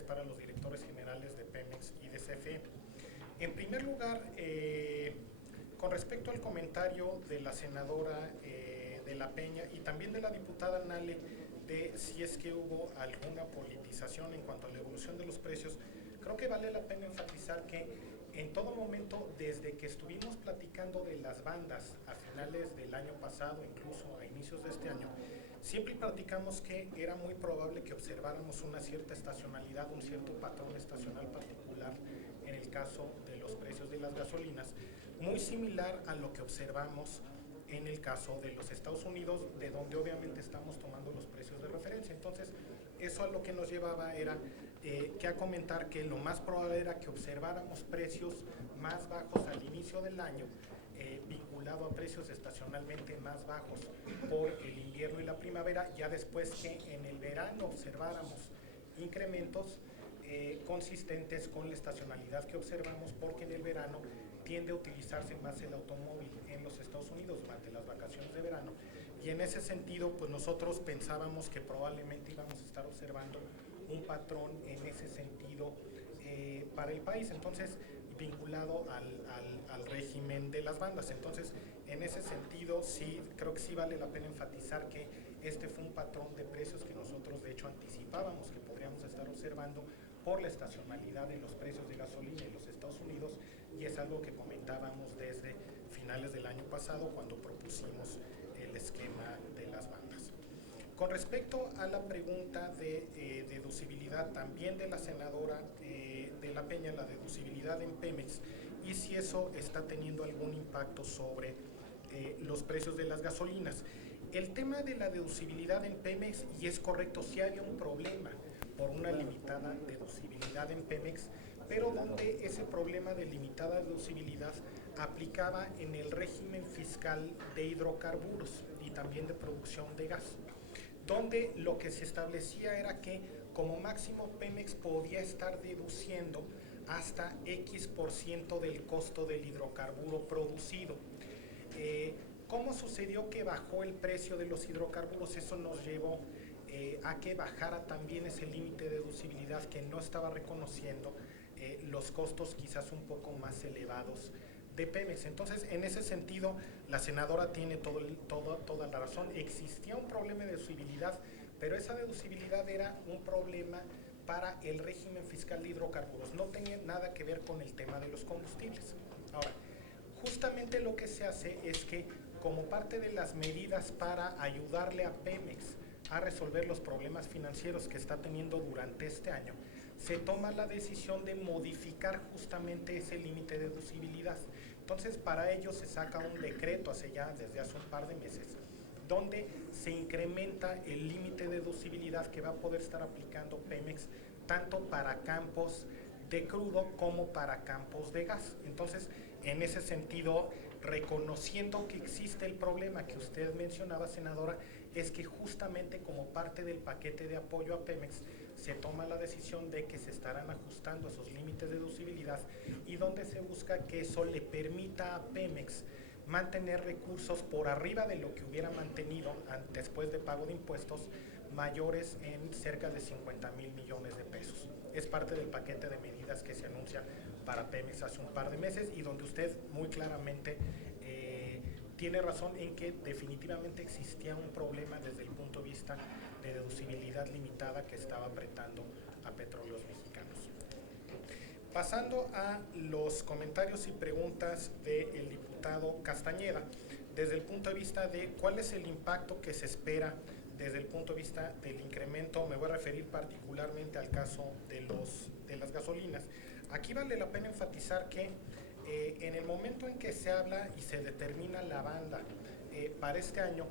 es para los directores generales de Pemex y de CFE. En primer lugar, con respecto al comentario de la senadora de la Peña y también de la diputada Nale de si es que hubo alguna politización en cuanto a la evolución de los precios, creo que vale la pena enfatizar que en todo momento, desde que estuvimos platicando de las bandas a finales del año pasado, incluso a inicios de este año, siempre platicamos que era muy probable que observáramos una cierta estacionalidad, un cierto patrón estacional particular en el caso de los precios de las gasolinas, muy similar a lo que observamos en el caso de los Estados Unidos, de donde obviamente estamos tomando los precios de referencia. Entonces, eso a lo que nos llevaba era que a comentar que lo más probable era que observáramos precios más bajos al inicio del año, vinculado a precios estacionalmente más bajos por el invierno y la primavera, ya después que en el verano observáramos incrementos consistentes con la estacionalidad que observamos, porque en el verano tiende a utilizarse más el automóvil en los Estados Unidos durante las vacaciones de verano, y en ese sentido pues nosotros pensábamos que probablemente íbamos a estar observando un patrón en ese sentido para el país, entonces vinculado al régimen de las bandas. Entonces, en ese sentido, sí, creo que sí vale la pena enfatizar que este fue un patrón de precios que nosotros de hecho anticipábamos que podríamos estar observando por la estacionalidad de los precios de gasolina en los Estados Unidos, y es algo que comentábamos desde finales del año pasado cuando propusimos el esquema de las bandas. Con respecto a la pregunta de deducibilidad también de la senadora de la Peña, la deducibilidad en Pemex, y si eso está teniendo algún impacto sobre los precios de las gasolinas. El tema de la deducibilidad en Pemex, y es correcto, sí había un problema por una limitada deducibilidad en Pemex, pero donde ese problema de limitada deducibilidad aplicaba en el régimen fiscal de hidrocarburos y también de producción de gas, donde lo que se establecía era que como máximo Pemex podía estar deduciendo hasta X% del costo del hidrocarburo producido. ¿Cómo sucedió que bajó el precio de los hidrocarburos? Eso nos llevó a que bajara también ese límite de deducibilidad que no estaba reconociendo los costos quizás un poco más elevados de Pemex. Entonces, en ese sentido, la senadora tiene toda la razón. Existía un problema de deducibilidad, pero esa deducibilidad era un problema para el régimen fiscal de hidrocarburos. No tenía nada que ver con el tema de los combustibles. Ahora, justamente lo que se hace es que, como parte de las medidas para ayudarle a Pemex a resolver los problemas financieros que está teniendo durante este año, se toma la decisión de modificar justamente ese límite de deducibilidad. Entonces, para ello se saca un decreto desde hace un par de meses, donde se incrementa el límite de deducibilidad que va a poder estar aplicando Pemex tanto para campos de crudo como para campos de gas. Entonces, en ese sentido, reconociendo que existe el problema que usted mencionaba, senadora, es que justamente como parte del paquete de apoyo a Pemex se toma la decisión de que se estarán ajustando esos límites de deducibilidad, y donde se busca que eso le permita a Pemex mantener recursos por arriba de lo que hubiera mantenido después de pago de impuestos, mayores en cerca de 50,000 millones de pesos. Es parte del paquete de medidas que se anuncia para Pemex hace un par de meses, y donde usted muy claramente tiene razón en que definitivamente existía un problema desde el punto de vista de deducibilidad limitada que estaba apretando a Petróleos Mexicanos. Pasando a los comentarios y preguntas del diputado Castañeda, desde el punto de vista de cuál es el impacto que se espera desde el punto de vista del incremento, me voy a referir particularmente al caso de las gasolinas. Aquí vale la pena enfatizar que en el momento en que se habla y se determina la banda para este año,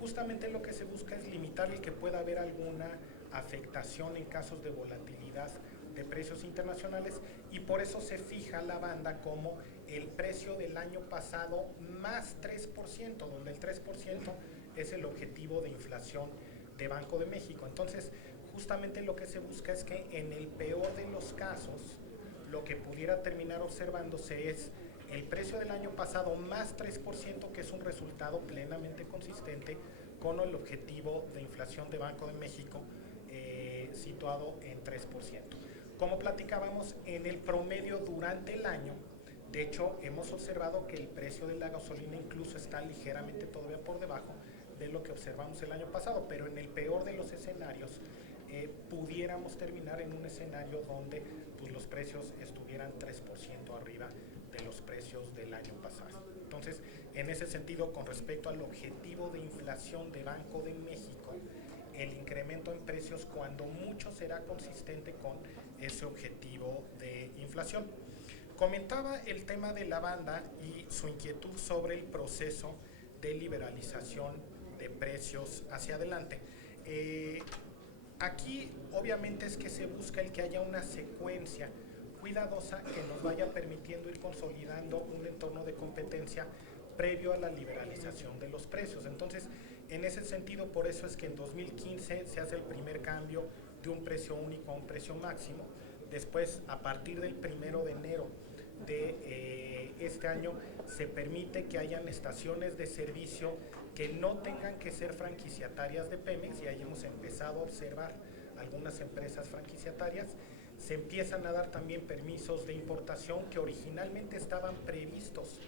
justamente lo que se busca es limitar el que pueda haber alguna afectación en casos de volatilidad de precios internacionales, y por eso se fija la banda como el precio del año pasado más 3%, donde el 3% es el objetivo de inflación de Banco de México. Entonces, justamente lo que se busca es que en el peor de los casos, lo que pudiera terminar observándose es el precio del año pasado más 3%, que es un resultado plenamente consistente con el objetivo de inflación de Banco de México situado en 3%. como platicábamos, en el promedio durante el año, de hecho, hemos observado que el precio de la gasolina incluso está ligeramente todavía por debajo de lo que observamos el año pasado, pero en el peor de los escenarios, pudiéramos terminar en un escenario donde pues, los precios estuvieran 3% arriba de los precios del año pasado. Entonces, en ese sentido, con respecto al objetivo de inflación de Banco de México, el incremento en precios cuando mucho será consistente con ese objetivo de inflación. Comentaba el tema de la banda y su inquietud sobre el proceso de liberalización de precios hacia adelante. Aquí obviamente es que se busca el que haya una secuencia cuidadosa que nos vaya permitiendo ir consolidando un entorno de competencia previo a la liberalización de los precios. Entonces, en ese sentido, por eso es que en 2015 se hace el primer cambio de un precio único a un precio máximo. Después, a partir del 1 de enero de este año, se permite que hayan estaciones de servicio que no tengan que ser franquiciatarias de Pemex, y ahí hemos empezado a observar algunas empresas franquiciatarias. Se empiezan a dar también permisos de importación que originalmente estaban previstos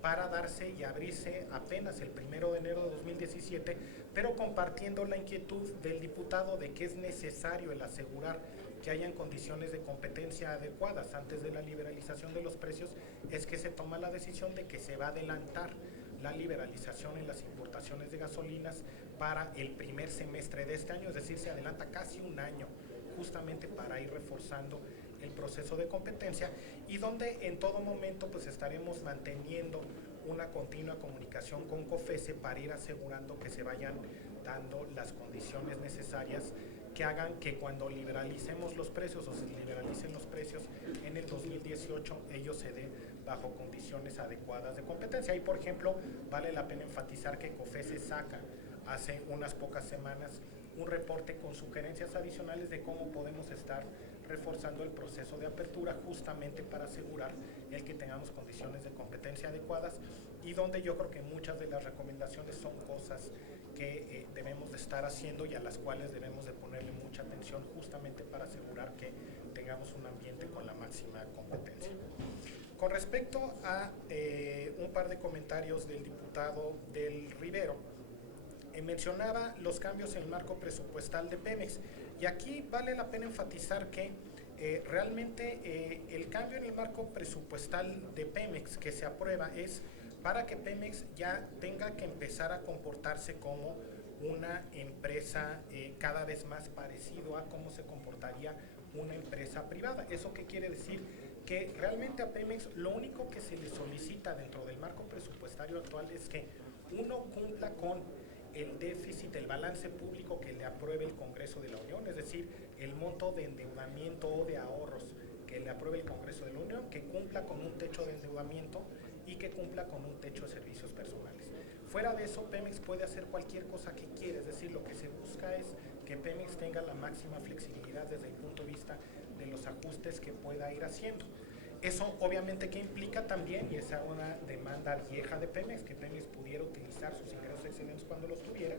para darse y abrirse apenas el 1 de enero de 2017, pero compartiendo la inquietud del diputado de que es necesario el asegurar que hayan condiciones de competencia adecuadas antes de la liberalización de los precios, es que se toma la decisión de que se va a adelantar la liberalización en las importaciones de gasolinas para el primer semestre de este año, es decir, se adelanta casi un año justamente para ir reforzando el proceso de competencia, y donde en todo momento pues estaremos manteniendo una continua comunicación con COFECE para ir asegurando que se vayan dando las condiciones necesarias que hagan que cuando liberalicemos los precios o se liberalicen los precios en el 2018, ellos se den bajo condiciones adecuadas de competencia. Y por ejemplo, vale la pena enfatizar que COFECE saca hace unas pocas semanas un reporte con sugerencias adicionales de cómo podemos estar reforzando el proceso de apertura justamente para asegurar el que tengamos condiciones de competencia adecuadas, y donde yo creo que muchas de las recomendaciones son cosas que debemos de estar haciendo y a las cuales debemos de ponerle mucha atención justamente para asegurar que tengamos un ambiente con la máxima competencia. Con respecto a un par de comentarios del diputado del Rivero, mencionaba los cambios en el marco presupuestal de Pemex, y aquí vale la pena enfatizar que realmente el cambio en el marco presupuestal de Pemex que se aprueba es para que Pemex ya tenga que empezar a comportarse como una empresa cada vez más parecido a cómo se comportaría una empresa privada. ¿Eso qué quiere decir? Que realmente a Pemex lo único que se le solicita dentro del marco presupuestario actual es que uno cumpla con el déficit, el balance público que le apruebe el Congreso de la Unión, es decir, el monto de endeudamiento o de ahorros que le apruebe el Congreso de la Unión, que cumpla con un techo de endeudamiento y que cumpla con un techo de servicios personales. Fuera de eso, Pemex puede hacer cualquier cosa que quiera, es decir, lo que se busca es que Pemex tenga la máxima flexibilidad desde el punto de vista de los ajustes que pueda ir haciendo. Eso obviamente que implica también, y esa es una demanda vieja de Pemex, que Pemex pudiera utilizar sus ingresos excedentes cuando los tuviera.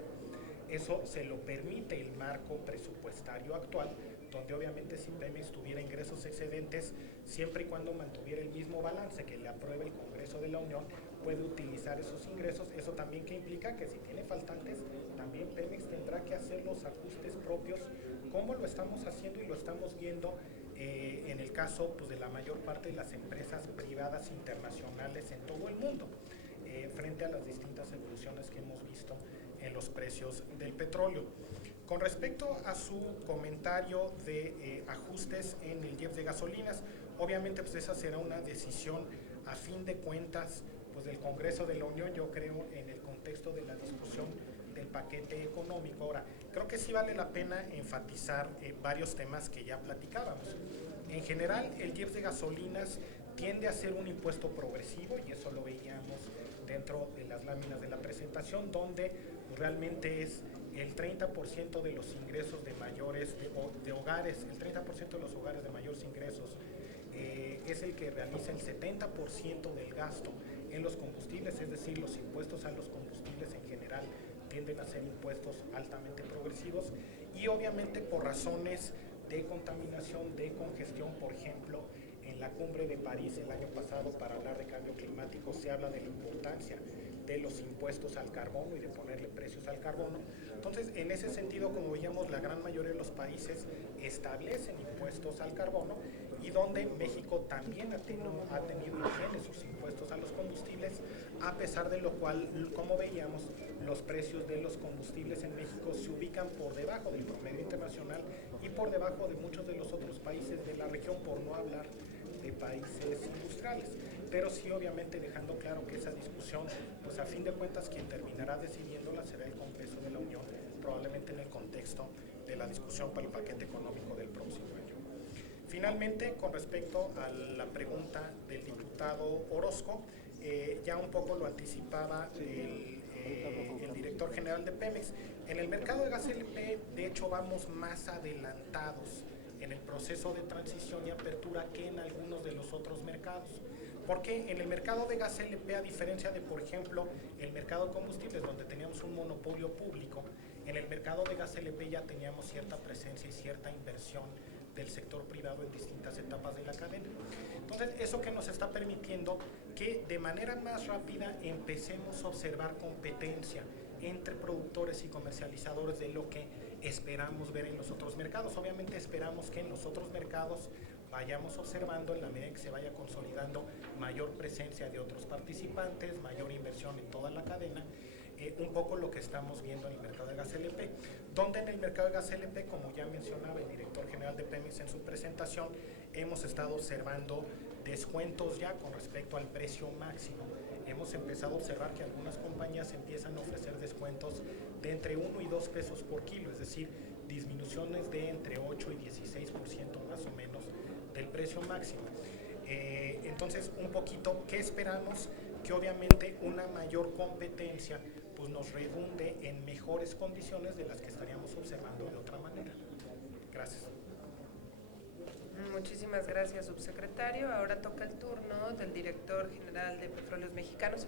Eso se lo permite el marco presupuestario actual, donde obviamente si Pemex tuviera ingresos excedentes, siempre y cuando mantuviera el mismo balance que le apruebe el Congreso de la Unión, puede utilizar esos ingresos. Eso también que implica que si tiene faltantes, también Pemex tendrá que hacer los ajustes propios, como lo estamos haciendo y lo estamos viendo en el caso pues, de la mayor parte de las empresas privadas internacionales en todo el mundo, frente a las distintas evoluciones que hemos visto en los precios del petróleo. Con respecto a su comentario de ajustes en el IEPS de gasolinas, obviamente pues esa será una decisión a fin de cuentas pues del Congreso de la Unión, yo creo, en el contexto de la discusión del paquete económico. Ahora, creo que sí vale la pena enfatizar varios temas que ya platicábamos. En general, el IEPS de gasolinas tiende a ser un impuesto progresivo, y eso lo veíamos dentro de las láminas de la presentación, donde realmente es el 30% de los ingresos de mayores de hogares, el 30% de los hogares de mayores ingresos es el que realiza el 70% del gasto en los combustibles, es decir, los impuestos a los combustibles en general tienden a ser impuestos altamente progresivos, y obviamente por razones de contaminación, de congestión. Por ejemplo, en la cumbre de París el año pasado, para hablar de cambio climático, se habla de la importancia de los impuestos al carbono y de ponerle precios al carbono. Entonces, en ese sentido, como veíamos, la gran mayoría de los países establecen impuestos al carbono, y donde México también ha tenido y tiene sus impuestos a los combustibles, a pesar de lo cual, como veíamos, los precios de los combustibles en México se ubican por debajo del promedio internacional y por debajo de muchos de los otros países de la región, por no hablar de países industriales. Pero sí, obviamente, dejando claro que esa discusión, pues a fin de cuentas quien terminará decidiéndola será el Congreso de la Unión, probablemente en el contexto de la discusión para el paquete económico del próximo año. Finalmente, con respecto a la pregunta del diputado Orozco, ya un poco lo anticipaba el director general de Pemex. En el mercado de gas LP, de hecho, vamos más adelantados en el proceso de transición y apertura que en algunos de los otros mercados. Porque en el mercado de gas LP, a diferencia de, por ejemplo, el mercado de combustibles, donde teníamos un monopolio público, en el mercado de gas LP ya teníamos cierta presencia y cierta inversión del sector privado en distintas etapas de la cadena. Entonces, eso que nos está permitiendo que de manera más rápida empecemos a observar competencia entre productores y comercializadores de lo que esperamos ver en los otros mercados. Obviamente esperamos que en los otros mercados vayamos observando, en la medida en que se vaya consolidando, mayor presencia de otros participantes, mayor inversión en toda la cadena, un poco lo que estamos viendo en el mercado de gas LP, donde en el mercado de gas LP, como ya mencionaba el director general de Pemex en su presentación, hemos estado observando descuentos ya con respecto al precio máximo. Hemos empezado a observar que algunas compañías empiezan a ofrecer descuentos de entre 1 y 2 pesos por kilo, es decir, disminuciones de entre 8 y 16% más o menos del precio máximo. Entonces, un poquito, ¿qué esperamos? Que obviamente una mayor competencia pues nos redunde en mejores condiciones de las que estaríamos observando de otra manera. Gracias. Muchísimas gracias, subsecretario. Ahora toca el turno del director general de Petróleos Mexicanos.